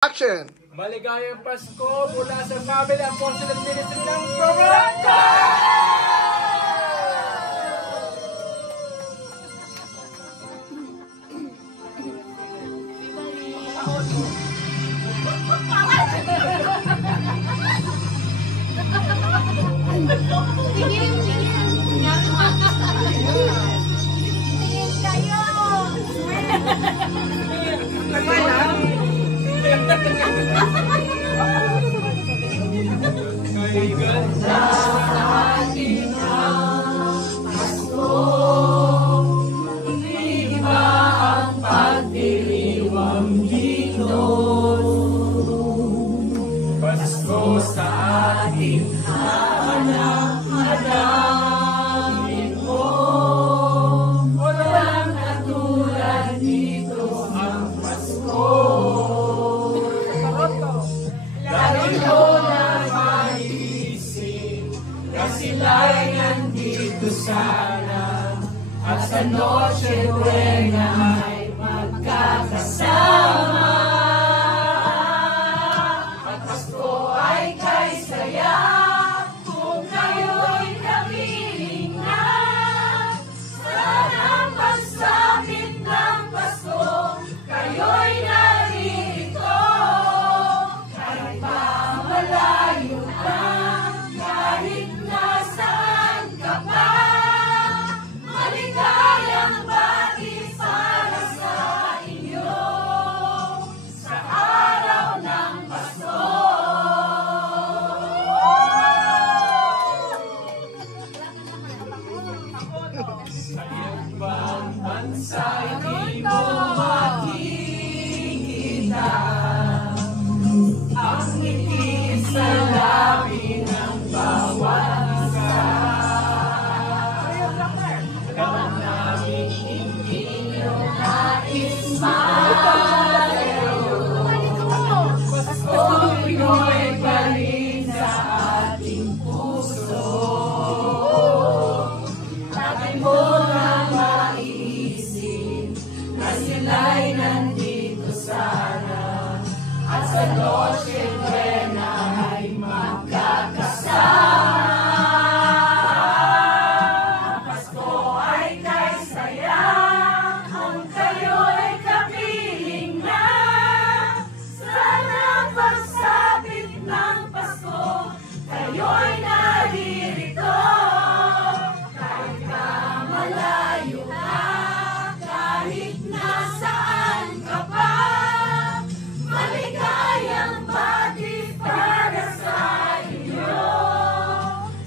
Action! Maligayang Pasko mula sa Family Apostolic Ministry ng Toronto! Tingin kayo! Ganda sa ating Pasko, iba ang pagdiriwang Diyos. Pasko sa ating hanap-hanapin mo, walang katulad dito ang Pasko. Lagi ko na maiisip na sila'y nandito sana at sa Noche Buena ay magkakasama. At Pasko ay kay saya kung kayo'y kapiling na. Sana pagsapit ng Pasko kayo'y narito. Kahit pa malayo na, kahit nasaan ka pa, maligayang bati para sa inyo sa araw ng Pasko. Sa ibang bansa di mo makikita ang ngiti sa labi ng bawat isa. Alam namin hindi nyo nais malayo. Pasko Pinoy pa rin sa ating puso. Lagi mo na maiisip na sila'y nandito sana at sa Noche Buena ay magkakasama. Ang Pasko ay kay saya kung kayo'y kapiling na. Sana pagsapit ng Pasko kayo'y naririto. Kahit ka malayo na, kahit nasaan ka pa, maligayang bati para sa inyo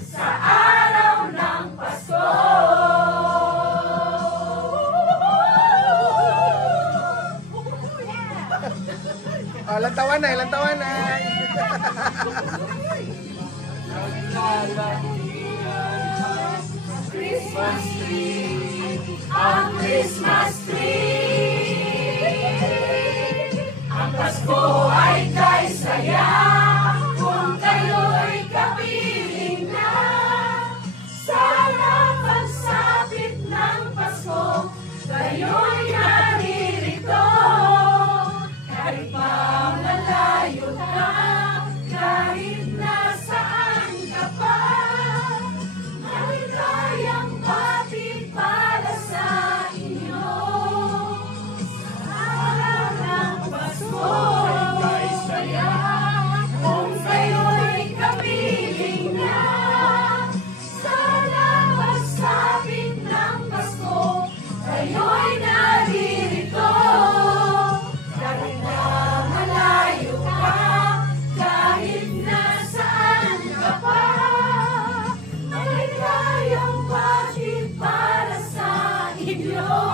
sa araw ng Pasko. Ilang taon na, ilang taon na. Christmas tree, ang Christmas tree. Ang Pasko ay kay saya kung kayo'y kapiling na. Sana pagsapit ng Pasko kayo'y naririto. Kahit pa malayo na, kahit nasaan ka pa, maligayang bati para sa inyo sa araw ng Pasko. Kay saya kung kayo'y kapiling na. Sana pagsapit ng Pasko kayo'y naririto. Kahit na malayo ka, kahit nasaan ka pa, maligayang bati para sa inyo.